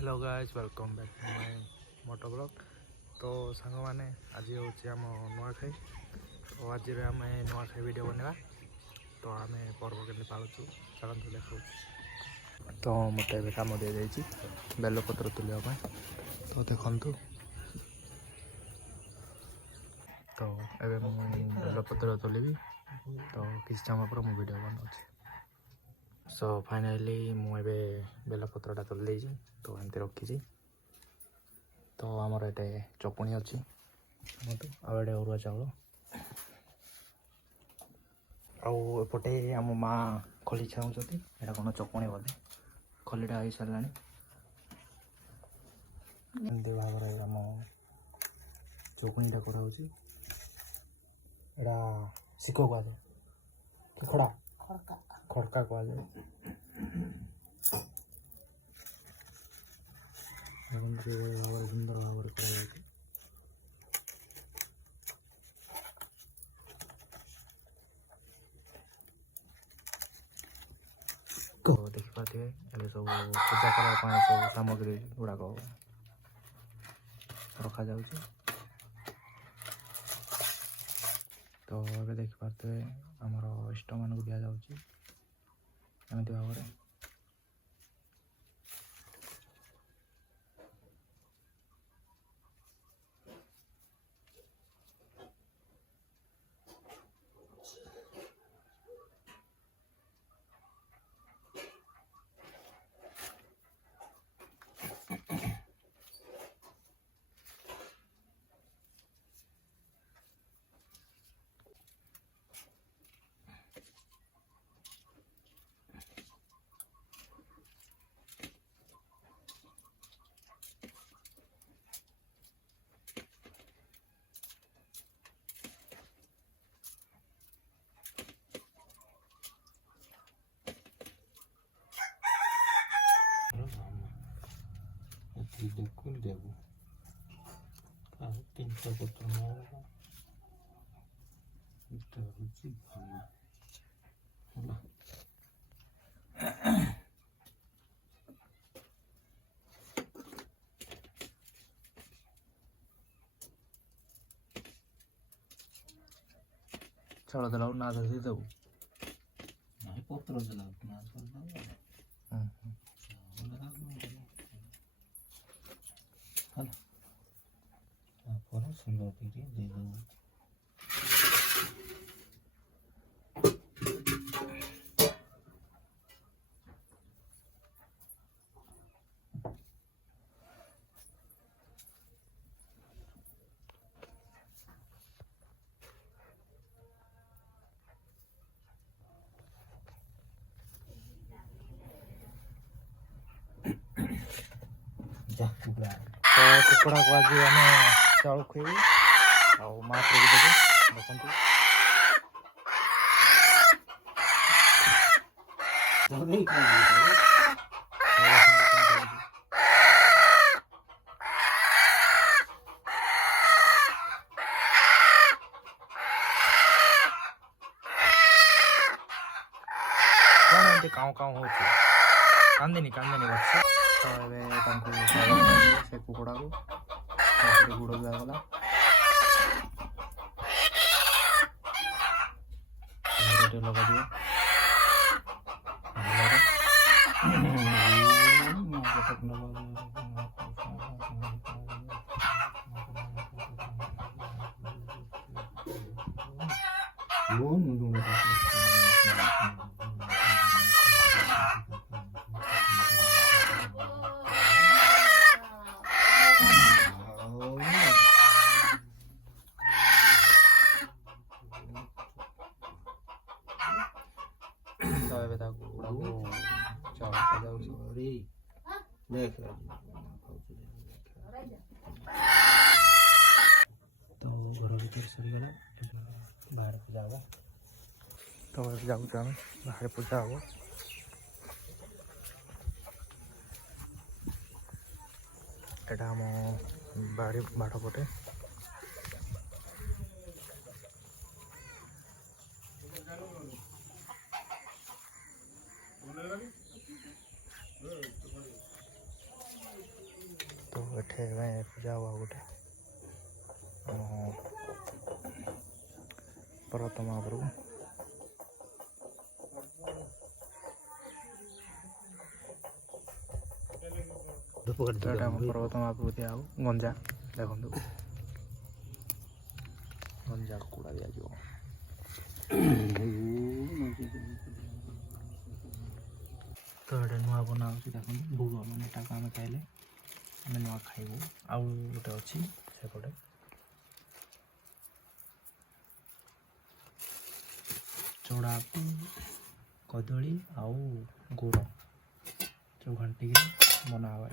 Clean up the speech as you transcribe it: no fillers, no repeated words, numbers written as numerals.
Hello guys welcome back to my moto blog. तो song मैंने आज हूँ आम नुआखाई। तो आज आम नुआखाई वीडियो बनवा। तो आम पर्व के पालुचु चलते देखा। तो मत कम दी जाइए बेलपत्र तुलिया। तो देखु तो ये बेलपत्र तुलि। तो किसी समय पर मुझे वीडियो बनाऊँ। सो फाइनाली मुझे बेलपत्रटा तुली देजी। तो एमती रखी। तो आमर ये चपुणी अच्छी आड़े अरुआ चाउल आउटे आम माँ खली छाऊँच यहाँ कौन चपुणी बोले खलीटा हो सारा एमती भाव आम चपुणीटा करा शिक कह कि खड़ा खड़का कह सुंदर भाव देखिपे ए सब पूजा करने सब सामग्री गुड़ाक रखा जा। तो ये देखिपे आमर इष्ट मान को दि जामती भाव में। बिल्कुल देव तीन पत्र चाउल देला ना देदेबू ना पत्र देला सुंदर दे दे तो कुकड़ा को आज आम चाउल खुएबी माँ को देखे देखते कौन एमती काउ काउ हो कांदेनी बच्चा। तो से कुकड़ा को गुड़ दिगला लगा दिए देख तो घर भर सरीगला बाहर पूजा हम। तो जाऊँ आम बाहर पूजा हम। यहाँ आम बाड़ी बाट पटे ଏଠି ପୂଜା ହବ ଗୋଟେ ପର୍ବତ ମହାପ୍ରଭୁ। ଏଇଟା ଆମ ପର୍ବତ ମହାପ୍ରଭୁ ଦିଆ ହବ ଗଞ୍ଜା। ଦେଖନ୍ତୁ ଗଞ୍ଜା କୁକୁଡ଼ା ଦିଆଯିବ। ତ ଏଇଟା ନୂଆ ବନା ହେଉଛି ଦେଖନ୍ତୁ ଭୋଗ, ମାନେ ଏଟାକୁ ଆମେ ଖାଇଲେ ଆମେ ନୂଆ ଖାଇବୁ। ଆଉ ଗୋଟେ ଅଛି ସେପଟେ ଚଡ଼ାକୁ କଦଳୀ ଆଉ ଗୁଡ଼ ଯେଉଁ ଘାଣ୍ଟିକି ବନା ହବ।